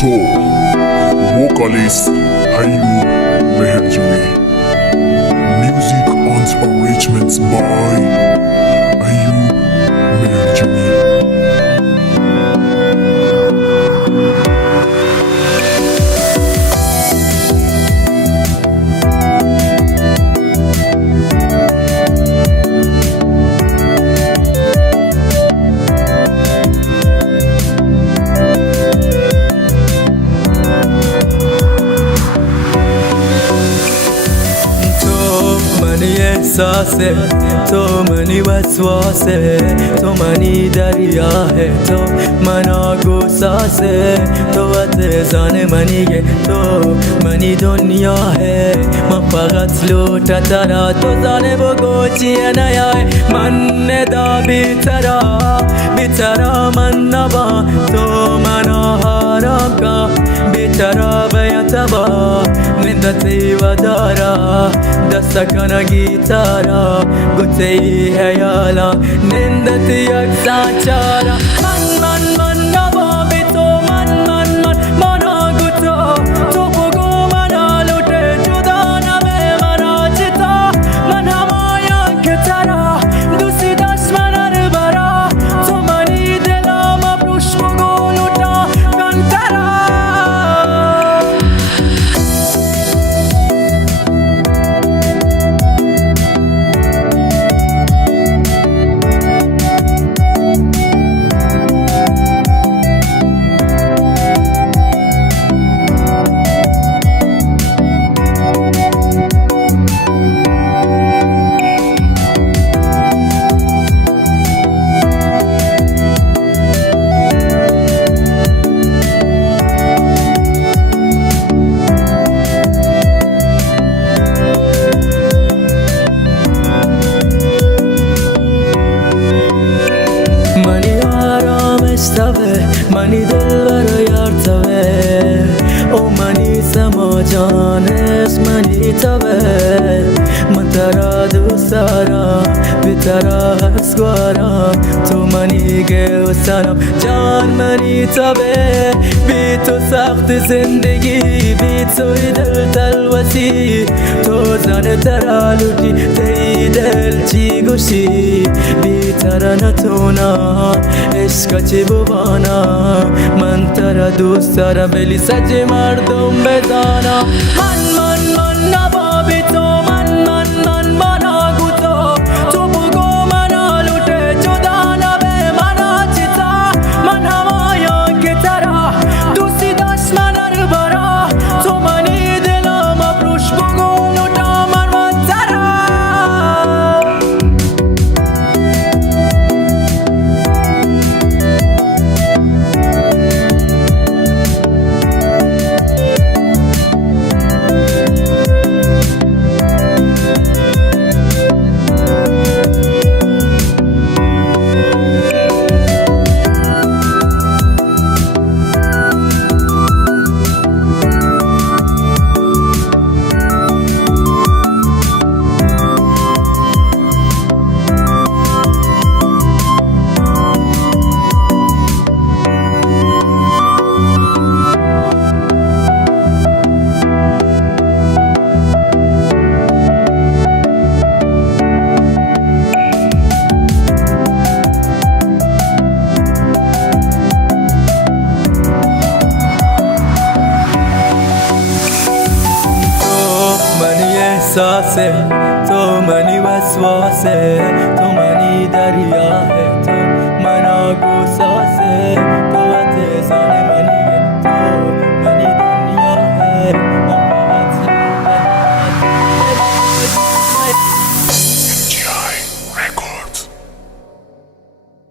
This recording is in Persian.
تو vocalist Ayub Meherjoui. Music arrangements by Ayub Meherjoui. احساسه تو منی وسواسه تو منی دریاه تو منا گساسه تو وتزان منیه تو منی دنیاه من فقط لوتا ترا تو زانه بگو چیه نیای من ندا بیترا من نبا تو منا حرام کا بیترا بیتبا نندتی و دارا دستا کنا گیتارا گوتی ہے یالا نندتی اکسان چارا من نبا بی تو من منا گوتا تو بگو منا لوٹے جدا نمے منا چتا من ہمایا که ترا دوستی دست من برا تو منی دلم ابروش بگو لوٹا کن ترا منی دلبر یارتوه او منی سما جانش منی توه من ترا دوست دارم بی ترا حسگوارم تو منی گوسنم جان منی توه بی تو سخت زندگی بی توی دل تلوسی تو زن ترا لوٹی تی دل چی گوشی بی ترا نتونا عشق چی بوانا من ترا دوست دارم ولی سچ مردم بدانا من نبا بی تو من منا گوتا تو بگو منا لوٹے جدا نبه منا چتا من همایا که ترا دوستی داشت من برا تو منی دلم ابروش بگو لوٹا من ترا احساسه تو منی وسواسه تو منی دریاه تو منا گساسه تو وتزان